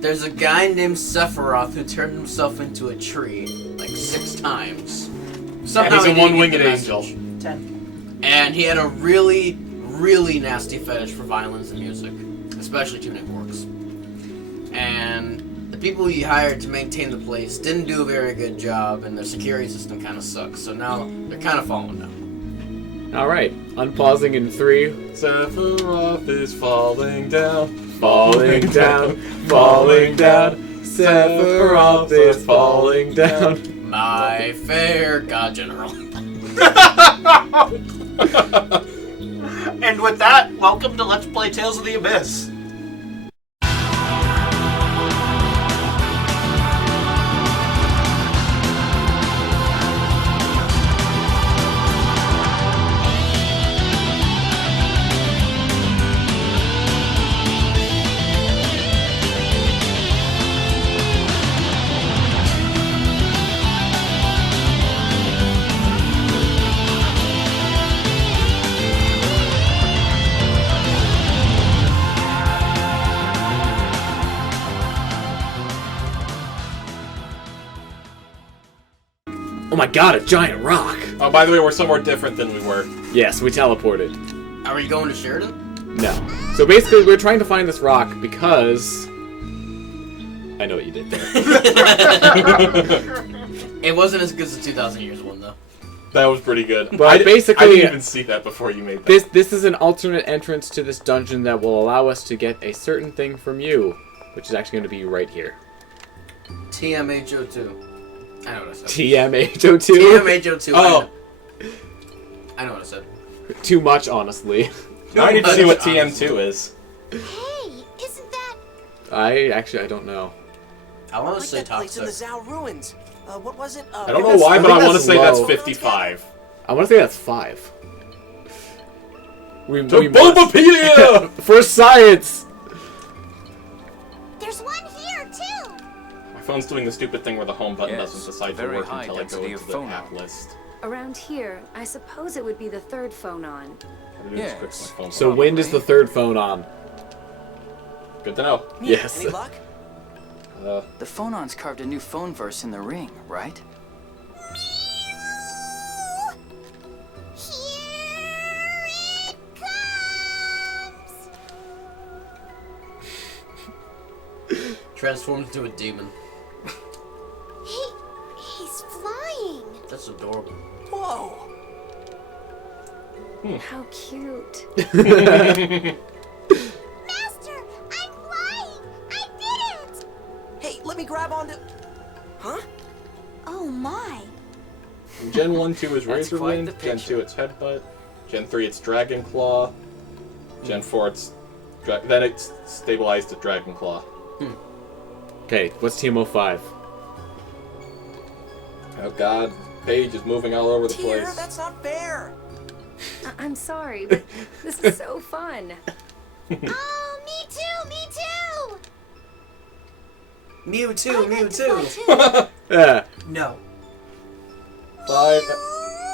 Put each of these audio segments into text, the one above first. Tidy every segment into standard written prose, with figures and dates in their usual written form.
There's a guy named Sephiroth who turned himself into a tree like 6 times. Somehow he's a he didn't one-winged get the angel. message. 10. And he had a really, really nasty fetish for violence and music, especially tuning forks. And the people he hired to maintain the place didn't do a very good job, and their security system kind of sucks. So now they're kind of falling down. Alright, unpausing in 3. Sephiroth is falling down. Falling down, falling down. Sephiroth is falling down. My fair god general. And with that, welcome to Let's Play Tales of the Abyss. Oh my god, a giant rock! Oh, by the way, we're somewhere different than we were. Yes, we teleported. Are we going to Sheridan? No. So basically, we're trying to find this rock because... I know what you did there. It wasn't as good as the 2,000 Years one, though. That was pretty good. But basically... I didn't even see that before you made that. This is an alternate entrance to this dungeon that will allow us to get a certain thing from you, which is actually going to be right here. TMHO2. I know what I said. TMHO2? TMHO2. Oh. I know what I said. Too much, honestly. Now I need to see what TM2 is. Hey, isn't that... I don't know. I want to like say that place in the toxic. Zao ruins. What was it? I don't know why, but I want to say that's 55. I want to say that's 5. We The must- Bulbapedia! For science! There's one here, too! My phone's doing the stupid thing where the home button Yes, doesn't decide to very work high until I go density into of the phone app on. list. Around here, I suppose it would be the 3rd phonon. I Yes. just fix my phone. So wind is the 3rd phone on. Good to know. Yes. Any luck? The phonon's carved a new phone verse in the ring, right? Here it comes! Transformed into a demon. He's flying! That's adorable. Whoa! How cute. Master, I'm flying! I did it! Hey, let me grab onto... Huh? Oh my. Gen 1, 2 is That's Razor quite Wind. the Gen picture. 2 it's Headbutt. Gen 3 it's Dragon Claw. Gen 4 it's... then it's stabilized at Dragon Claw. Okay, what's TMO5? Oh god, Paige is moving all over the Tear, place. that's not fair! I'm sorry, but this is so fun. Oh, me too, me too! Mewtwo, I'd like to Mewtwo. fly too. Yeah. No. 5...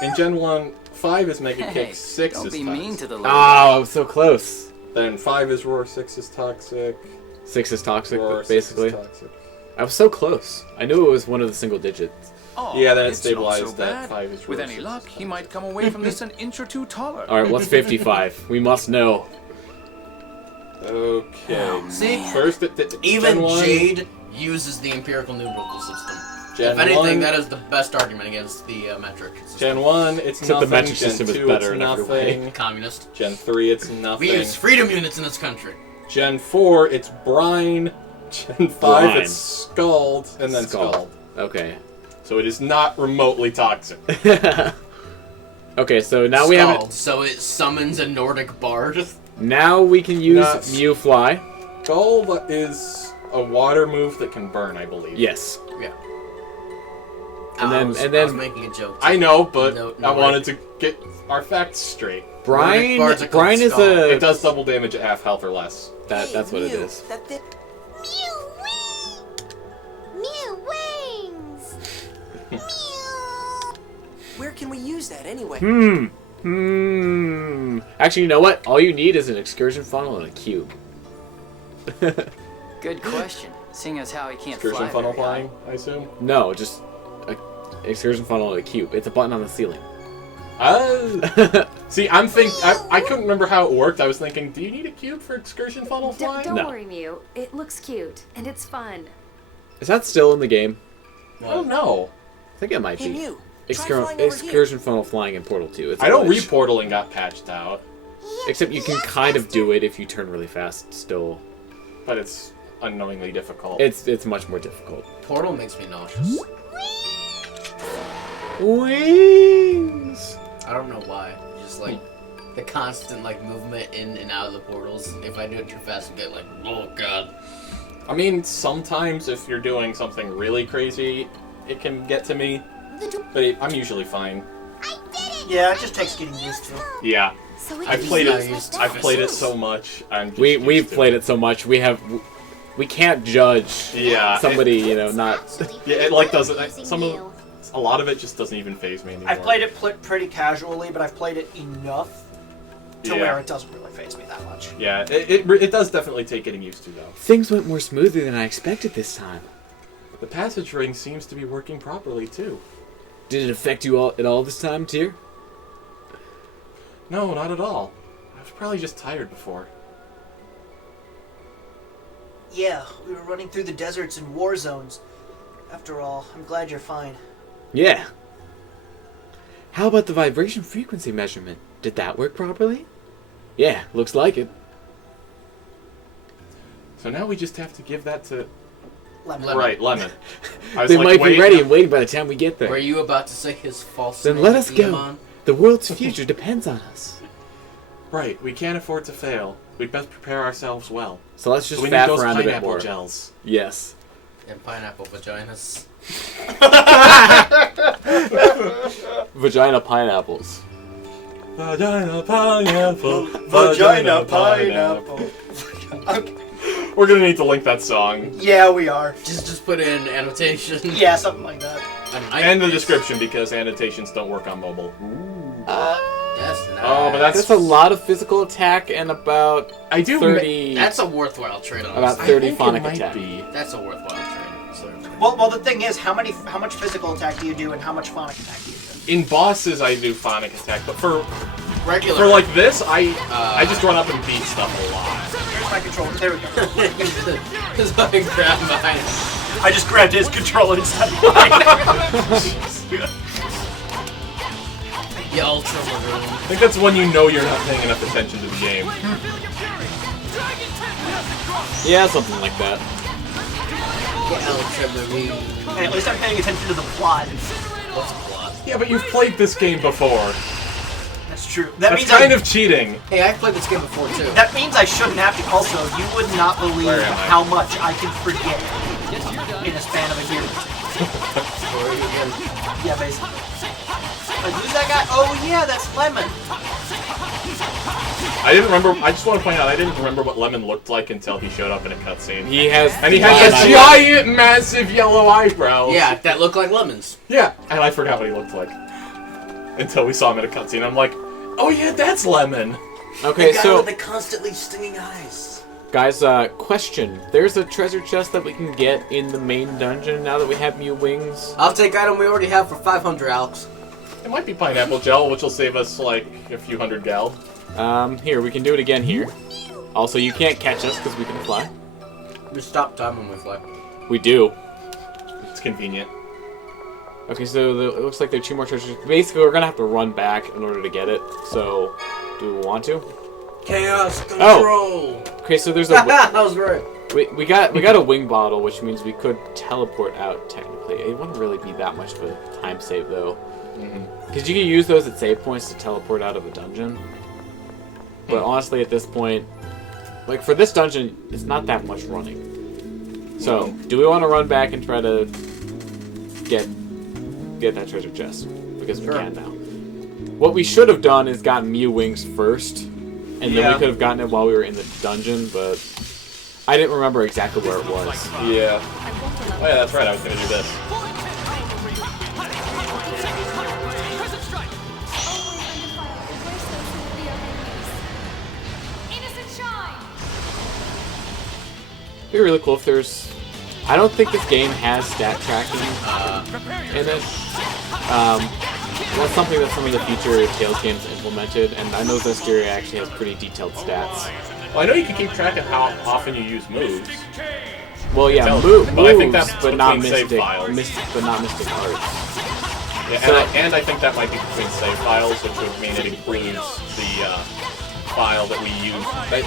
In Gen 1, 5 is Mega Hey, Kick, 6 don't is be Toxic. mean to the Oh, little I was so close. Then 5 is Roar, 6 is Toxic. 6 is toxic, Roar, 6 basically. is Toxic. I was so close. I knew it was one of the single digits. Oh, Yeah, then it's it's not stabilized so at bad. 5 is With Roar, any 6 luck, is he might come away from this an inch or two taller. Alright, what's 55? We must know. Okay. See? First, Even Gen 1, Jade uses the empirical numerical system. Gen If anything, 1, that is the best argument against the metric system. Gen 1, it's Except the nothing. metric Gen system is 2, better it's in every way. nothing. Communist. Gen 3, it's nothing. We use freedom units in this country. Gen 4, it's Brine. Gen 5, Brine. it's Scald. And then Scald. Okay. So it is not remotely toxic. Okay, so now we have Scald, so it summons a Nordic bard. Now we can use Nuts. Mew Fly. Scald is a water move that can burn, I believe. Yes. Yeah. And I then- was, and I was then- making a joke. I know, but No, I right. wanted to get our facts straight. Brine. Bards are called Brine is Skull. a. It does double damage at half health or less. That's what it Mew, is. That thing... Mew wing! Mew wings! Mew! Where can we use that anyway? Actually, you know what? All you need is an excursion funnel and a cube. Good question. Seeing as how he can't Excursion fly funnel very high. flying, I assume. No, just a excursion funnel and a cube. It's a button on the ceiling. See, I couldn't remember how it worked. I was thinking, do you need a cube for excursion funnel flying? Don't No. worry, Mew. It looks cute, and it's fun. Is that still in the game? I don't know. I think it might Hey, be. Mew. Try flying over Excursion funnel flying in Portal 2. It's a I know glitch. reportaling got patched out, Except you can kind of do it if you turn really fast still. but it's unknowingly difficult. It's much more difficult. Portal makes me nauseous. Wings! I don't know why. Just like the constant like movement in and out of the portals. If I do it too fast, I get like, oh god. I mean, sometimes if you're doing something really crazy, it can get to me, but I'm usually fine. Yeah, it just takes getting used to. Yeah, So I've played it so much. We've played it so much. We can't judge Yeah, somebody, not. it like doesn't. A lot of it just doesn't even faze me anymore. I've played it pretty casually, but I've played it enough to Yeah. where it doesn't really faze me that much. Yeah, it does definitely take getting used to though. Things went more smoothly than I expected this time. The passage ring seems to be working properly too. Did it affect you all at all this time, Tyr? No, not at all. I was probably just tired before. Yeah, we were running through the deserts and war zones. After all, I'm glad you're fine. Yeah. How about the vibration frequency measurement? Did that work properly? Yeah, looks like it. So now we just have to give that to Lemon. Right, Lemon. I was They like, might be wait, ready and waiting by the time we get there. Were you about to say his false Then name, let us go. Iamon? The world's future depends on us. Right, we can't afford to fail. We'd best prepare ourselves well. So let's just So we need faff those around a bit pineapple more. gels. Yes. And pineapple vaginas. Vagina pineapples. Vagina pineapple. Vagina pineapple. Okay. We're gonna need to link that song Yeah, we are. Just put it in annotation. Yeah, something like that. and the description because annotations don't work on mobile. That's nice. Oh, but That's a lot of physical attack and about I do. 30. That's a worthwhile trade. About Honestly. 30 I think phonic it might attack. be. That's a worthwhile trade. Certainly. Well, the thing is, how much physical attack do you do, and how much phonic attack do you do? In bosses, I do phonic attack, but for Regular. like this, I just run up and beat stuff a lot. Here's my controller. There we go. Just like grab mine. I just grabbed his controller instead of mine. The ultra maroon. I think that's when you know you're not paying enough attention to the game. Yeah, something like that. The ultra maroon. Hey, at least I'm paying attention to the plot. What's the plot? Yeah, but you've played this game before. That's true. That That's means kind of cheating. Hey, I've played this game before too. That means I shouldn't have to. Also, you would not believe Where am I? how much I can forget in a span of a year. Story again. Yeah, basically. Like, who's that guy? Oh yeah, that's Lemon. I didn't remember. I just want to point out I didn't remember what Lemon looked like until he showed up in a cutscene. He has. And he had the giant, massive yellow eyebrows. Yeah, that look like lemons. Yeah, and I forgot what he looked like until we saw him in a cutscene. I'm like, oh yeah, that's Lemon. Okay, the guy so with the constantly stinging eyes. guys, question. There's a treasure chest that we can get in the main dungeon now that we have Mew wings. I'll take item we already have for 500, Alex. It might be pineapple gel, which will save us like a few hundred gal. Here, we can do it again here. Also, you can't catch us because we can fly. Just stop time when we fly. We do. It's convenient. Okay, so it looks like there are 2 more treasures. Basically, we're gonna have to run back in order to get it. So, do we want to? Chaos control. Okay, so there's a. That was right. We got a wing bottle, which means we could teleport out technically. It wouldn't really be that much of a time save though, because you can use those at save points to teleport out of a dungeon. But honestly, at this point, like for this dungeon, it's not that much running. So, do we want to run back and try to get that treasure chest? Because we can now. What we should have done is gotten Mew wings first, and then we could have gotten it while we were in the dungeon, but I didn't remember exactly where it was. Yeah. Oh yeah, that's right. I was gonna do this. Innocent shine. It'd be really cool if there's... I don't think this game has stat tracking in it. That's something that some of the future Tales games implemented, and I know Zestiria actually has pretty detailed stats. Well, I know you can keep track of how often you use moves. Well, yeah, But moves, I think that's but not between save mystic, files. but not mystic arts. Yeah, and I think that might be between save files, which would mean it includes the file that we use, the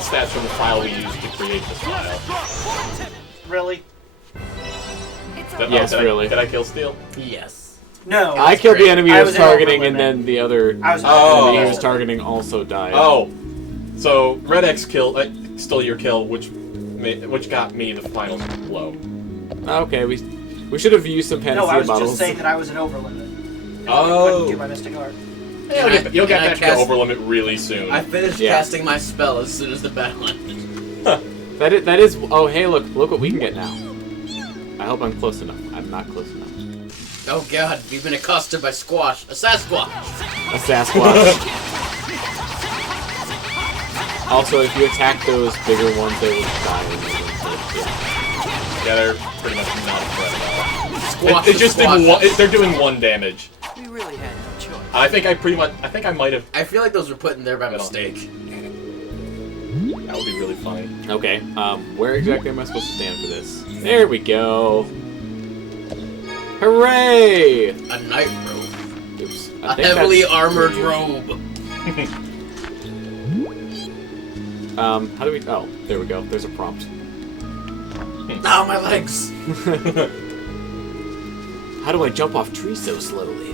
stats from the file we use to create this file. Really? Yes, really. Did I kill Steel? Yes. No. I killed the enemy I I was was in targeting, overlimit. and then the other I was in enemy he overlimit. was targeting also died. Oh, so Red X stole your kill, which got me the final blow. Okay, we should have used some No, Panacea I was bottles. just saying that I was in overlimit. Oh. I couldn't do my Mystic Art. You'll get back to cast- overlimit really soon. I finished casting my spell as soon as the battle ended. That is. Oh, hey, look what we can get now. I hope I'm close enough. I'm not close enough. Oh god, you've been accosted by Squash. A Sasquatch! A Sasquatch. Also, if you attack those bigger ones, they will die. Yeah, they're pretty much not a threat at all. Squash It just did squash. they're doing 1 damage. We really had no choice. I think I might have. I feel like those were put in there by mistake. That would be really funny. Okay, where exactly am I supposed to stand for this? There we go. Hooray! A night robe. Oops. A heavily armored robe. How do we... Oh, there we go. There's a prompt. Ow, my legs! How do I jump off trees so slowly?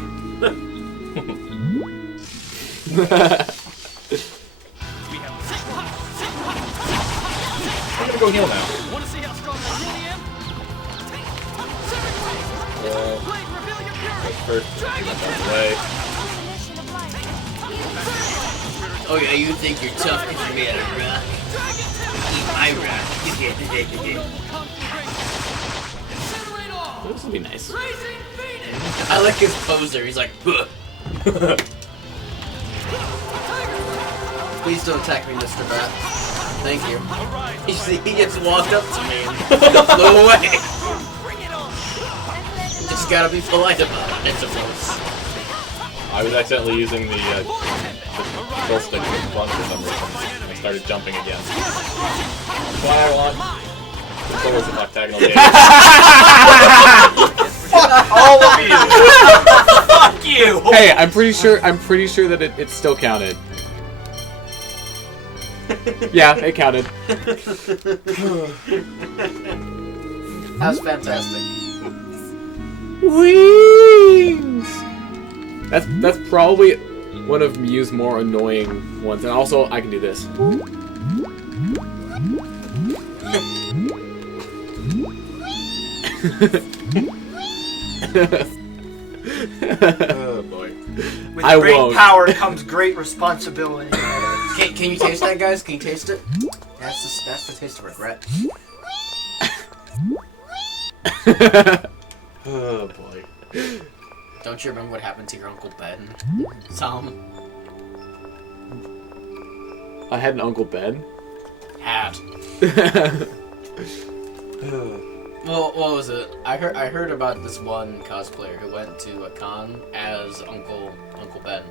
I'm gonna go heal now. Want to see how strong I really am? First, get that out of the way. Oh yeah, you think you're tough because you're made out of rock. Eat my rock. This would be nice. I like his poser. He's like, "Huh." Please don't attack me, Mr. Bat. Thank you. He gets walked up to me and flew away. Just gotta be polite about it, I suppose. I was accidentally using the control stick with front for some reason. I started jumping again. That's why I want controllers with octagonal games. All of you! Fuck you! Hey, I'm pretty sure that it still counted. Yeah, it counted. That was fantastic. Wings! That's probably one of Mew's more annoying ones. And also, I can do this. Oh boy. With I great won't. power comes great responsibility. Can you taste that, guys? Can you taste it? That's the taste of regret. Oh boy. Don't you remember what happened to your Uncle Ben? Tom? I had an Uncle Ben. Had. Well, what was it? I heard about this one cosplayer who went to a con as Uncle Ben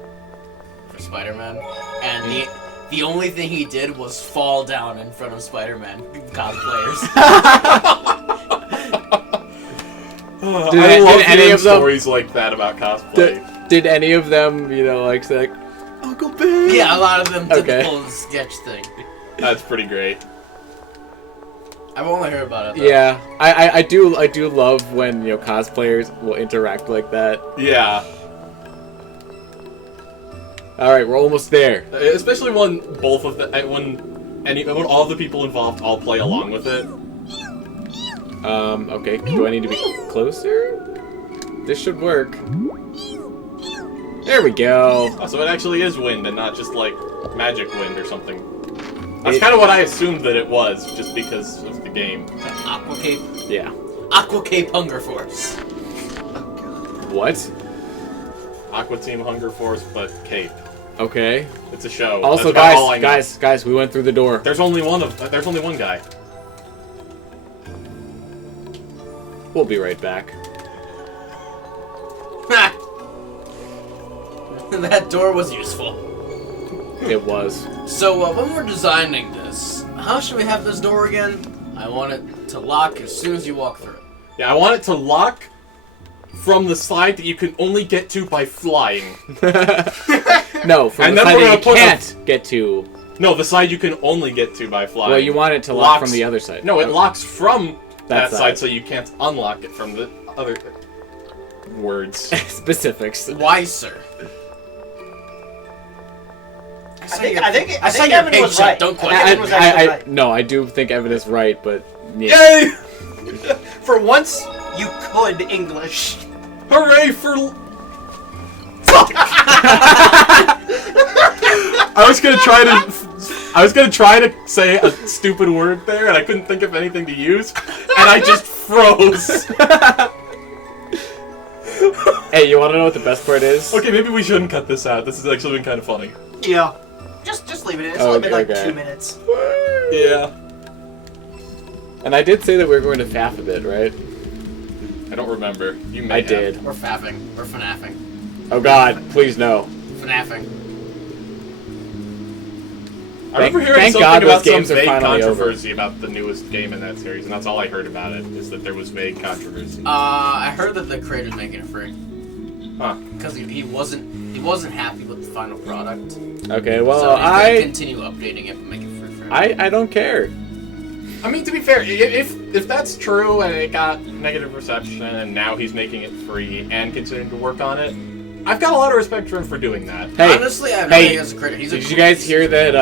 for Spider-Man, and the only thing he did was fall down in front of Spider-Man cosplayers. I love any hearing of them- stories like that about cosplay. Did any of them, say, Uncle Ben? Yeah, a lot of them did Okay. the whole sketch thing. That's pretty great. I've only heard about it though. Yeah, I do love when cosplayers will interact like that. Yeah. All right, we're almost there. Especially when both of the when all the people involved all play along with it. Okay. Do I need to be closer? This should work. There we go. Oh, so it actually is wind and not just like magic wind or something. That's kind of what I assumed that it was, just because of the game. Aqua Cape. Yeah. Aqua Cape Hunger Force. What? Aqua Team Hunger Force, but Cape. Okay. It's a show. Also, That's about all I know. guys, we went through the door. There's only one guy. We'll be right back. That door was useful. It was. So, when we're designing this, how should we have this door again? I want it to lock as soon as you walk through it. Yeah, I want it to lock from the side that you can only get to by flying. No, from And the then side we're that gonna you put can't get to. No, the side you can only get to by flying. Well, you want it to lock from the other side. No, it locks from that side. side, so you can't unlock it from the other words. Specifics. Why, sir? I think your Evan was paycheck, right. don't quit. Evan was actually right. No, I do think Evan is right, but yeah. Yay! For once, you could English. Hooray for... I was gonna try to say a stupid word there, and I couldn't think of anything to use, and I just froze. Hey, you want to know what the best part is? Okay, maybe we shouldn't cut this out. This has actually been kind of funny. Yeah. Just leave it in. It's Oh, only been like okay. 2 minutes. Yeah. And I did say that we were going to faff a bit, right? I don't remember. You may I have. did. We're faffing. We're FNAFing. Oh God, please no. FNAFing. I remember hearing thank something God about those some games are vague finally over. controversy about the newest game in that series, and that's all I heard about it, is that there was vague controversy. I heard that the creator's making it free. Huh. Because he wasn't happy with the final product. Okay, well, So he's gonna continue updating it and make it free for everyone. I don't care. I mean, to be fair, if that's true and it got negative reception and now he's making it free and continuing to work on it, I've got a lot of respect for him for doing that. Hey, Honestly, I have no idea as a creator. did you guys hear that?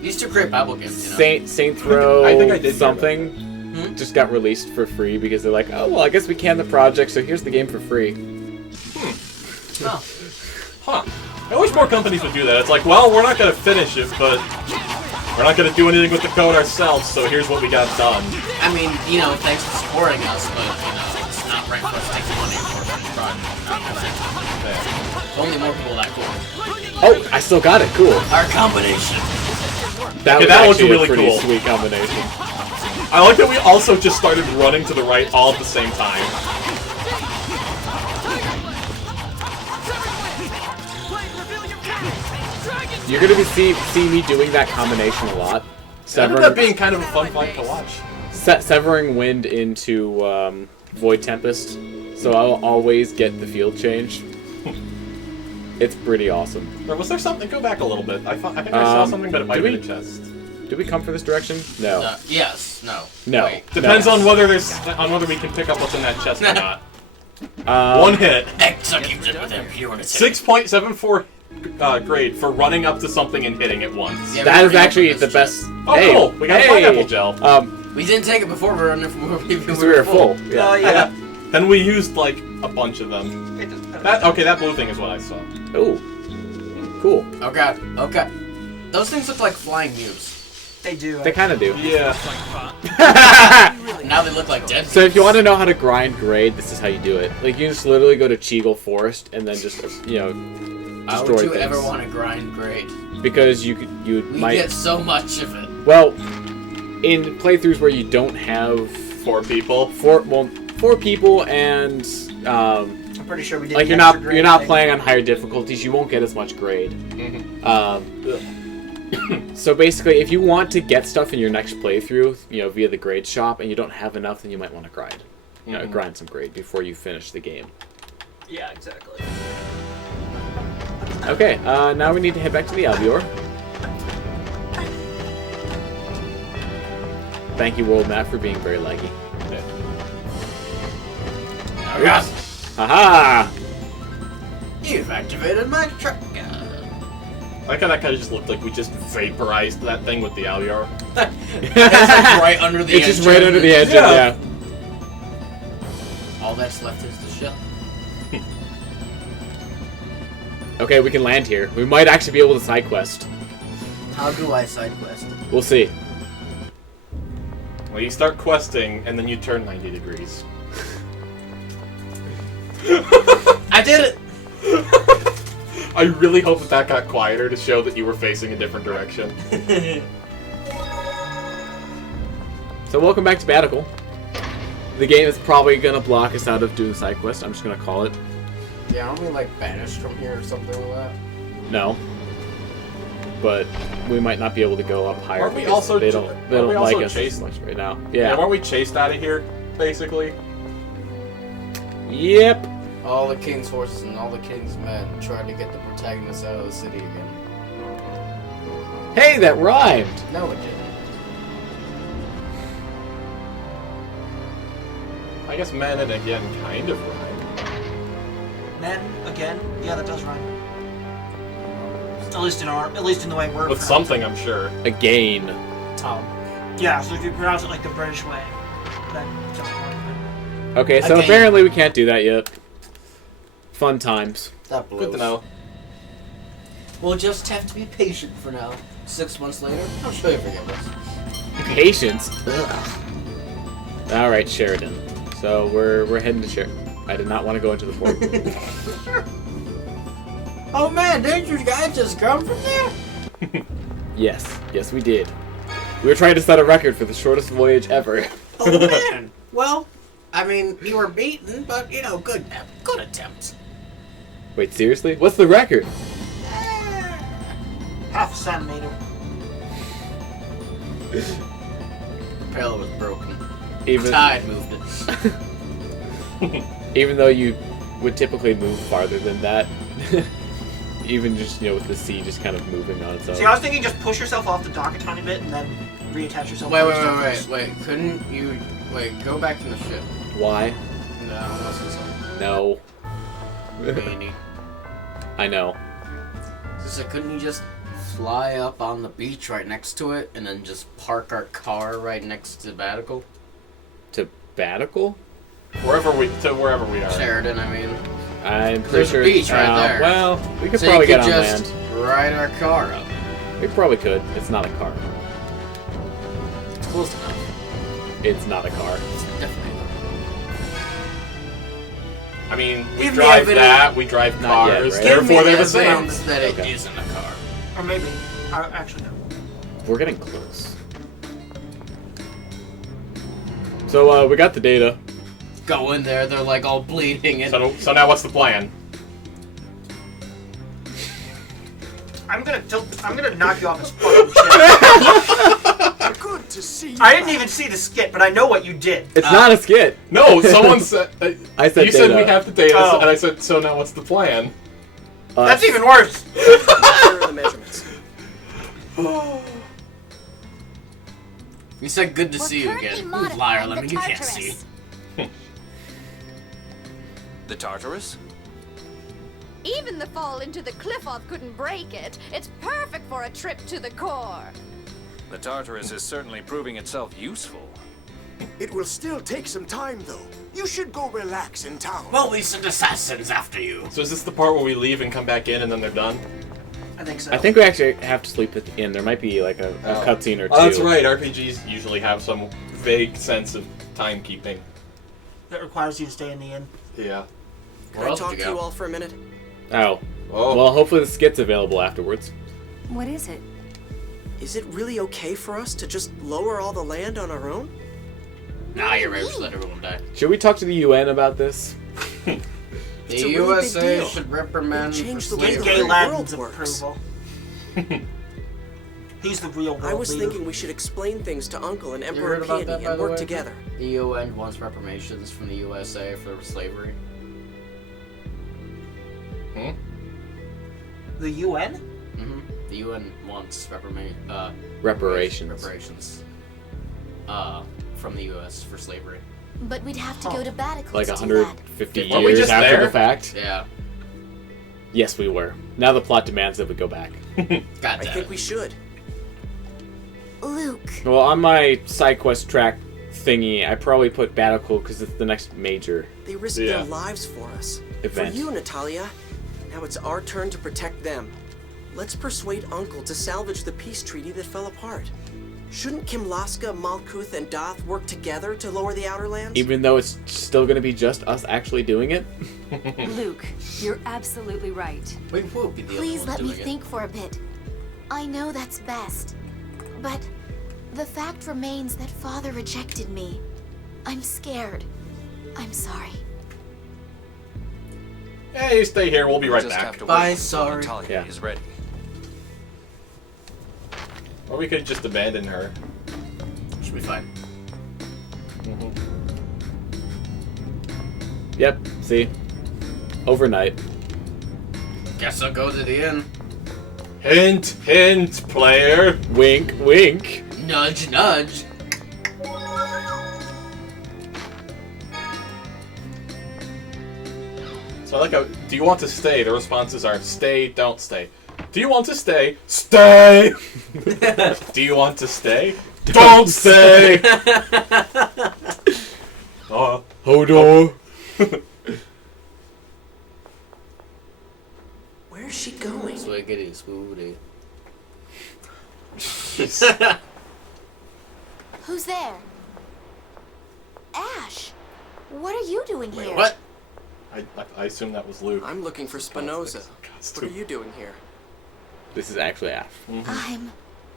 He used to create Bible games, you know? Saints Row I think I did hear something just got released for free because they're like, oh well, I guess we can the project, so here's the game for free. Oh. Huh. I wish more companies would do that. It's like, well, we're not going to finish it, but we're not going to do anything with the code ourselves, so here's what we got done. I mean, you know, thanks for supporting us, but, you know, it's not right for us to take the money for the project. Yeah. Only more people that cool. Oh, I still got it. Cool. Our combination. That was that looks actually really a pretty cool. sweet combination. I like that we also just started running to the right all at the same time. You're gonna be see me doing that combination a lot. It ended up being kind of a fun fight to watch. Severing Wind into Void Tempest, so I'll always get the field change. It's pretty awesome. Or was there something? Go back a little bit. I think I saw something, but it might do be we- the chest. Did we come for this direction? No. Yes. No. No. Wait. Depends No. on whether we can pick up what's in that chest or not. Um, One hit. Executed with impunity. 6.74 grade for running up to something and hitting it once. Yeah, That we is were actually able to the just- best. Oh, hey, cool. We got hey. pineapple gel. We didn't take it before we Were full. Yeah. Oh, yeah. Then we used like a bunch of them. That blue thing is what I saw. Ooh. Cool. Oh god. Okay. Those things look like flying mutes. They do. They kind of do. Yeah. Now they look like dead. So if you want to know how to grind grade, this is how you do it. Like you just literally go to Cheagle Forest and then just Why destroy would you things. ever want to grind grade? Because you We might get so much of it. well in playthroughs where you don't have 4 people. four people and I'm pretty sure we did. like you're not playing on higher difficulties, you won't get as much grade. So basically, if you want to get stuff in your next playthrough, via the grade shop, and you don't have enough, then you might want to grind. Grind some grade before you finish the game. Yeah, exactly. Okay, now we need to head back to the Albior. Thank you, World Map, for being very laggy. Oh god. Haha! You've activated my truck. I like how that kind of just looked like we just vaporized that thing with the Albior. It's like right under the It's engine. just right under the engine, Yeah. yeah. All that's left is the shell. Okay, we can land here. We might actually be able to side quest. How do I side quest? We'll see. Well, you start questing, and then you turn 90 degrees. I did it! I really hope that got quieter to show that you were facing a different direction. So welcome back to Baticul. the game is probably gonna block us out of doing side quest. I'm just gonna call it. Yeah, aren't we like banished from here or something like that? No. But we might not be able to go up higher Aren't we because also they ch- don't aren't we like also us chased- as much right now. Yeah, Yeah. weren't we chased out of here, basically? Yep. All the king's horses and all the king's men tried to get the protagonist out of the city again. Hey, that rhymed. No, it didn't. I guess men and again kind of rhyme. Men again? Yeah, that does rhyme. At least in the way we're With pronouncing something, I'm sure. Again. Tom. it. Yeah, so if you pronounce it like the British way, then just one. Okay, so Again. apparently we can't do that yet. Fun times. That blows. Good to know. We'll just have to be patient for now. 6 months later, I'm sure you'll forgive us. Patience. All right, Sheridan. So we're heading to Sheridan. I did not want to go into the port. Oh man, didn't you guys just come from there? Yes, we did. We were trying to set a record for the shortest voyage ever. Oh man. Well, I mean, you were beaten, but you know, good attempt. Wait, seriously? What's the record? Half a centimeter. Propeller was broken. Even Tide moved it. even though you would typically move farther than that. Even just, with the sea just kind of moving on its own. See, I was thinking just push yourself off the dock a tiny bit and then reattach yourself. to the surface. Wait. Couldn't you... Wait, go back in the ship. Why? No, unless it's No. meanie. I know. So couldn't you just fly up on the beach right next to it and then just park our car right next to Baticul? To Baticul? Wherever we are. Sheridan, I mean. I'm pretty There's sure. a beach right there. Well, we could So probably you get could on just land. ride our car up. We probably could. It's not a car. It's close enough. It's not a car. It's definitely not. I mean, we Give me drive evidence- that, we drive Not yet, cars, right? therefore they're the same. evidence that it Okay. isn't a car. Or maybe. Actually, no. We're getting close. So, we got the data. Go in there, they're like all bleeding and... So now what's the plan? I'm gonna knock you off this fucking ship. Good to see you. I didn't even see the skit, but I know what you did. It's not a skit. No, someone said... I said you said data. we have the data, Oh. and I said, so now what's the plan? That's even worse. Here are the measurements. You said good to We're see you currently again. modifying Liar, the Lemon, you can't see. Tartarus. The Tartarus? Even the fall into the cliff off couldn't break it. It's perfect for a trip to the core. The Tartarus is certainly proving itself useful. It will still take some time, though. You should go relax in town. Well, we send assassins after you. So is this the part where we leave and come back in and then they're done? I think so. I think we actually have to sleep at the inn. There might be like a cutscene or two. Oh, that's right. RPGs usually have some vague sense of timekeeping. that requires you to stay in the inn. Yeah. Can Where I else talk did to you you go? all for a minute? Oh. Oh. Well, hopefully the skit's available afterwards. What is it? Is it really okay for us to just lower all the land on our own? Nah, you're right. Just let everyone die. Should we talk to the UN about this? The It's a really big USA deal. should reprimand It'll for change the way Get the slavery. Gay whole Ladin's world works. approval. He's the real world I was leader. thinking we should explain things to Uncle and You Emperor heard about Peony that, by and the work way? together. The UN wants reparations from the USA for slavery. The UN? Mm-hmm. The UN wants Reparations. From the US for slavery. But we'd have to go to Baticul Like to do that. 150 Weren't we years just after there? the fact? Yeah. Yes, we were. Now the plot demands that we go back. God I damn think it. we should. Luke, Well, on my side quest track thingy, I probably put Baticul because it's the next major They risked Yeah. their lives for us. event. For you, Natalia. Now it's our turn to protect them. Let's persuade Uncle to salvage the peace treaty that fell apart. Shouldn't Kimlasca, Malkuth, and Doth work together to lower the Outer Lands? Even though it's still going to be just us actually doing it? Luke, you're absolutely right. We will be the please only ones let me doing it. think for a bit. I know that's best, but the fact remains that Father rejected me. I'm scared. I'm sorry. Hey, stay here. We'll be right Just back. have to Bye, wait until sorry. Natalia Yeah. is ready. Or we could just abandon her. Should be fine. Yep. See, overnight. Guess I'll go to the inn. Hint, hint, player. Wink, wink. Nudge, nudge. So I like how, do you want to stay? The responses are stay, don't stay. Do you want to stay? Stay! Do you want to stay? Don't stay! Hold on. Where's she going? Swiggity swooty. Who's there? Ash, what are you doing here? Wait, what? I assume that was Luke. I'm looking for Spinoza. What are you doing here? This is actually Ash. I'm...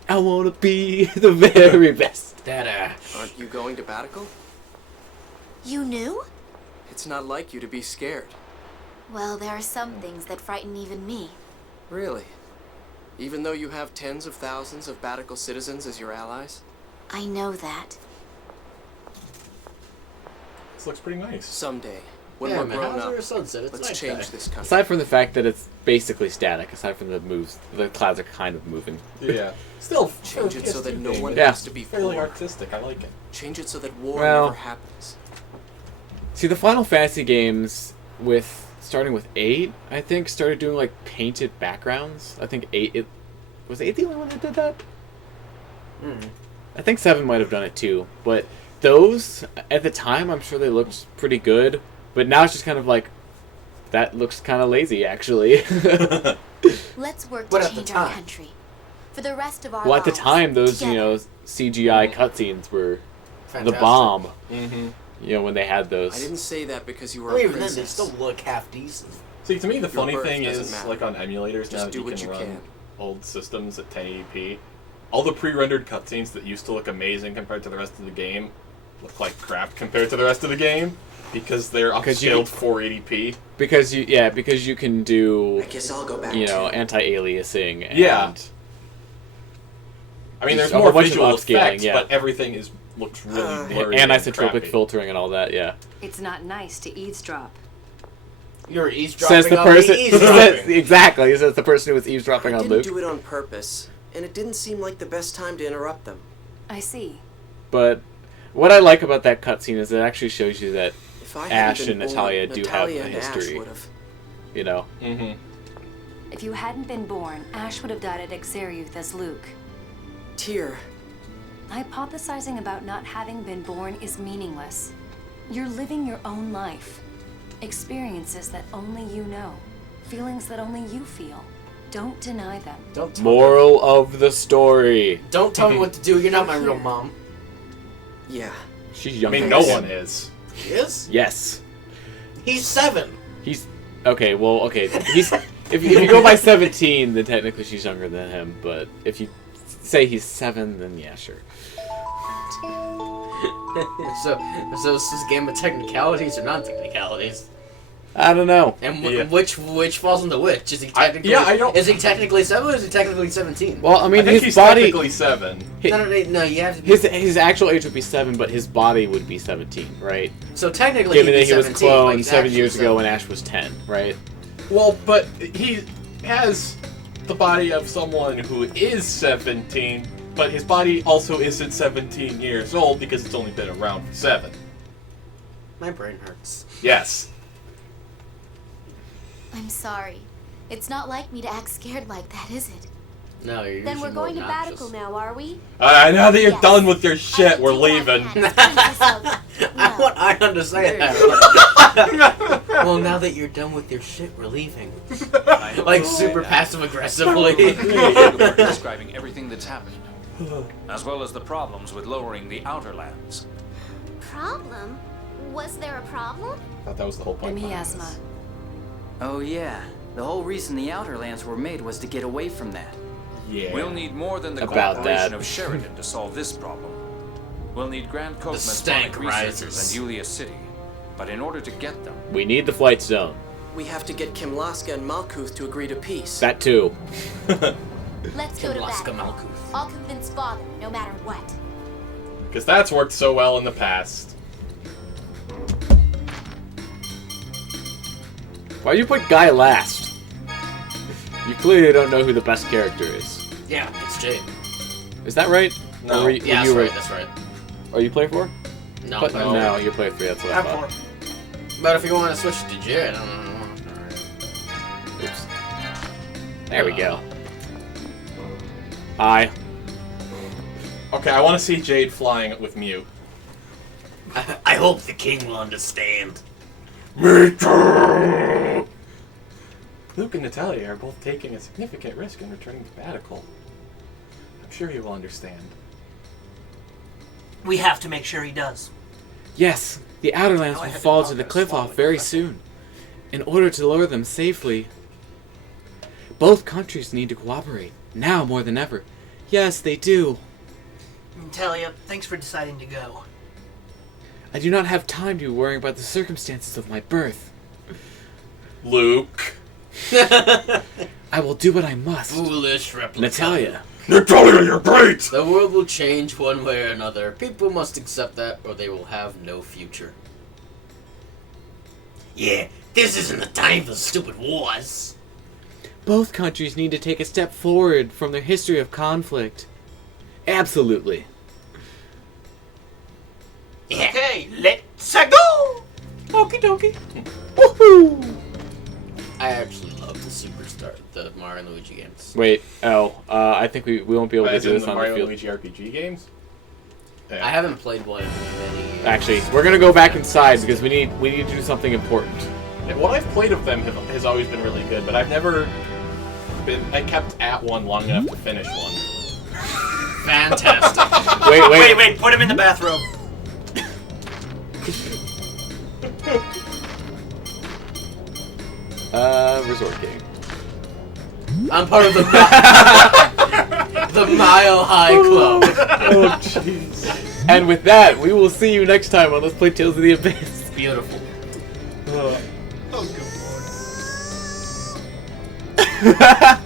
I wanna be the very best. That Ash. Aren't you going to Baticul? You knew? It's not like you to be scared. Well, there are some things that frighten even me. Really? Even though you have tens of thousands of Baticul citizens as your allies? I know that. This looks pretty nice. Someday, when Yeah, we're man, grown how's up, there a sunset? It's let's nice change guy. this country. Aside from the fact that it's basically static, aside from the moves, the clouds are kind of moving. Yeah. Still, Change it so that no one Yeah. has to be fairly poor. artistic. I like it. Change it so that war Well- never happens. See, the Final Fantasy games, starting with 8, I think, started doing like painted backgrounds. I think 8, was 8 the only one that did that? I think 7 might have done it too, but those, at the time, I'm sure they looked pretty good, but now it's just kind of like, that looks kind of lazy, actually. Let's work But to at the change our time- country. For the rest of our Well, at the lives, time, those, together. CGI cutscenes were the Fantastic. bomb, Mm-hmm. when they had those. I didn't say that because you were Well, a even then, they princess. still look half decent. See, to me, the funny birth thing doesn't is, matter. like on emulators, Just now that do you what can you run can. old systems at 1080p, all the pre-rendered cutscenes that used to look amazing compared to the rest of the game look like crap compared to the rest of the game because they're 'Cause you- upscaled 480p. Because you can do, I guess I'll go back anti-aliasing and... Yeah. I mean, Just there's a more bunch of visual upscaling, effects, yeah. but everything looks really blurry anisotropic and crappy. filtering and all that, yeah. It's not nice to eavesdrop. You're eavesdropping Says the on person. me. Eavesdropping. Exactly. Says the person who was eavesdropping I on didn't Luke. do it on purpose, and it didn't seem like the best time to interrupt them. I see. But what I like about that cutscene is it actually shows you that If I Ash hadn't and been Natalia born, do have Natalia a and Ash history. would've. Mm-hmm. If you hadn't been born, Ash would have died at Xeriuth as Luke. Tyr, Hypothesizing about not having been born is meaningless. You're living your own life. Experiences that only you know. Feelings that only you feel. Don't deny them. Don't tell Moral of the story. Don't tell me what to do. You're not my real mom. yeah. She's I younger. mean, than no him. one is. He is? Yes. He's 7. He's okay. Well, okay. He's if you go by 17, then technically she's younger than him. But if you say he's 7, then yeah, sure. So this is a game of technicalities or non-technicalities? I don't know. And Yeah. which falls into which? Is he technically? I don't- Is he technically 7 or is he technically 17? Well, I I mean, think his he's body, technically 7. No, you have to be. his actual age would be 7, but his body would be 17, right? So technically, Given he'd that be he was 17, but cloned he's 7 actually years ago when 17. Ash was 10, right? Well, but he has the body of someone who is 17, but his body also isn't 17 years old because it's only been around for 7. My brain hurts. Yes. I'm sorry. It's not like me to act scared like that, is it? No, you're Then we're usually more going to obnoxious. Baticul now, are we? Now that you're Yes. done with your I shit, can we're do what I leaving. can as Princess of- I No. want Ion to say that. Well, now that you're done with your shit, we're leaving. Like super passive aggressively. describing everything that's happened, as well as the problems with lowering the outer lands. Problem? Was there a problem? I thought that was the whole The point. behind miasma. this. Oh yeah, the whole reason the outer lands were made was to get away from that. Yeah. We'll need more than the About cooperation that. of Sheridan to solve this problem. We'll need Grand Coast stank Mesmonic researchers rises. and Yulia City. But in order to get them, We need the flight zone. We have to get Kimlasca and Malkuth to agree to peace. That too. Let's go to Kimlasca Baticul. Malkuth. I'll convince Father, no matter what. Because that's worked so well in the past. Why'd you put Guy last? You clearly don't know who the best character is. Yeah, it's Jade. Is that right? No. Or were Yeah, you that's right. Are you play 4? No, But, but, no, you play 3. That's what I Have thought. 4. but if you want to switch to Jade, I don't know. Oops. There we go. I. Okay, I want to see Jade flying with Mew. I hope the king will understand. Me too! Luke and Natalia are both taking a significant risk in returning to Baticul. I'm sure he will understand. We have to make sure he does. Yes, the Outerlands Now I will had to fall talk to the to cliff swallow off it very correctly. soon. In order to lower them safely, both countries need to cooperate, now more than ever. Yes, they do. Talia, thanks for deciding to go. I do not have time to be worrying about the circumstances of my birth. Luke. I will do what I must. Foolish replica. Natalia. Natalia, you're great! The world will change one way or another. People must accept that, or they will have no future. Yeah, this isn't the time for stupid wars. Both countries need to take a step forward from their history of conflict. Absolutely. Yeah. Okay, let's go! Okie dokie. Woohoo! I actually love the Mario and Luigi games. Wait, I think we won't be able to As do in this the on Mario the and field. Luigi RPG games? Yeah. I haven't played one in many years. Actually, we're gonna go back inside because we need to do something important. Yeah, what I've played of them has always been really good, but I've never I kept at one long enough to finish one. Fantastic. Wait. Put him in the bathrobe. Resort game. I'm part of the the Mile High Club. Oh, jeez. And with that, we will see you next time on Let's Play Tales of the Abyss. Beautiful. Oh, good lord.